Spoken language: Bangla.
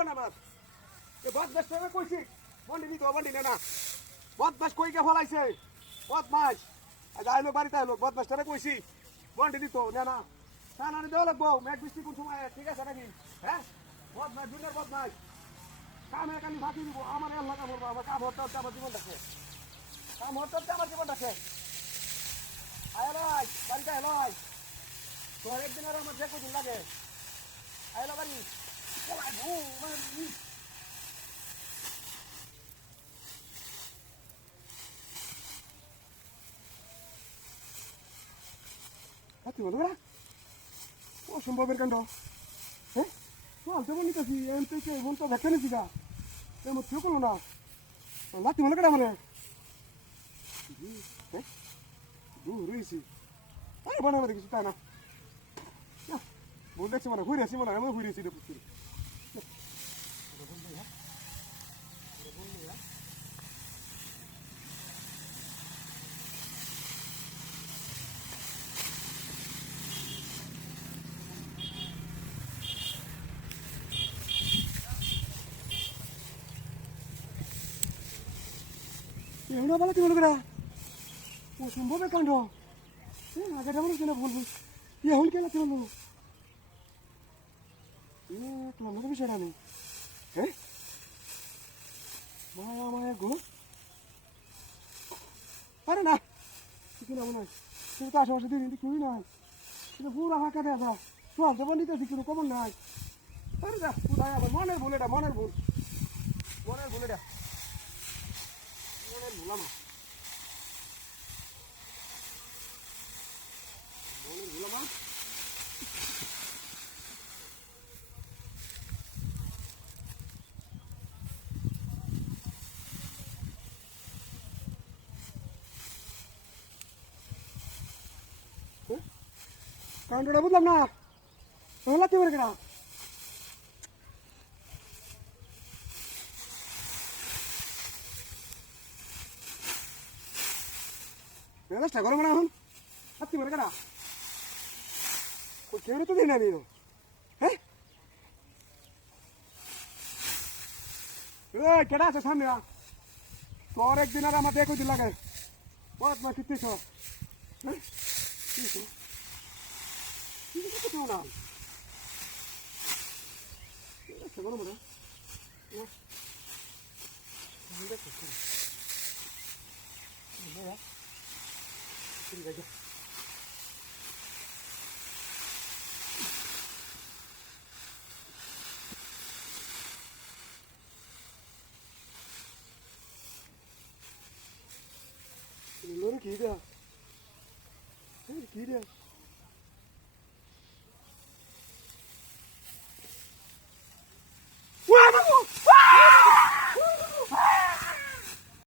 না মাছ এ বদমাস টাকা কইছি বন্ডি দিত বন্ডি না বদমাস কই কে ফলাইছে বদমাস আইলো বাড়িতে আইলো বদমাস টাকা কইছি বন্ডি দিত না সানানি দেওয়া লাগবো মেঘ বৃষ্টি কোন সময় ঠিক আছে নাকি হ্যাঁ বদমাস দুনিয়ার বদমাস কামে খালি ফাঁকি দিব আমার আল্লাহ কাম করবো আমার কাম হতে হতে আমার জীবন রাখে কাম হতে হতে আমার জীবন রাখে আয় বাড়িতে এলো তোর একদিন আর আমার যে কদিন লাগে আইলো বাড়ি হাতি বলো না অসম্ভবের কাণ্ড হ্যাঁ দেবো নিতেছি এমন তো দেখে নিছি গা এমন কেউ করলো না লাতি মনে কেটে মানে হ্যাঁ রয়েছি আরে বানাবো দেখেছি তাই না ভুল দেখছি মানে ঘুরে আসি মনে হয় আমি ঘুরেছি রে পুকুরে এমন বলা কি মনে করা অসম্ভবের কাণ্ড আগেটা মনে কেন বলবো ইয়ে হল কেন কি বলবো তোমার মতো বিষয়টা নেই হ্যাঁ মায়া মায়া গো আরে না কিছু না মনে হয় তুমি তো আশেপাশে দিন কিছুই নাই কিন্তু পুরো ফাঁকা দেখা সব দেবো নিতেছি কিন্তু কমন নাই আরে যা কোথায় আবার মনের ভুল এটা মনের ভুল মনের ভুল এটা মনের ভুল আমার মনের ভুল আমার কাউন্টারটা বুঝলাম না লাতি করে কেনা চেষ্টা করো না এখন লাতি করে কেনা কেউ তো দিই না নিয়ে হ্যাঁ কেটা আছে সামনে তোর একদিন আর আমার দেখো দিন লাগে বহুত মা কিতিস হ্যাঁ কেউ না চেষ্টা করো মানে ঠিক আছে Loro chi dia? Chi dia?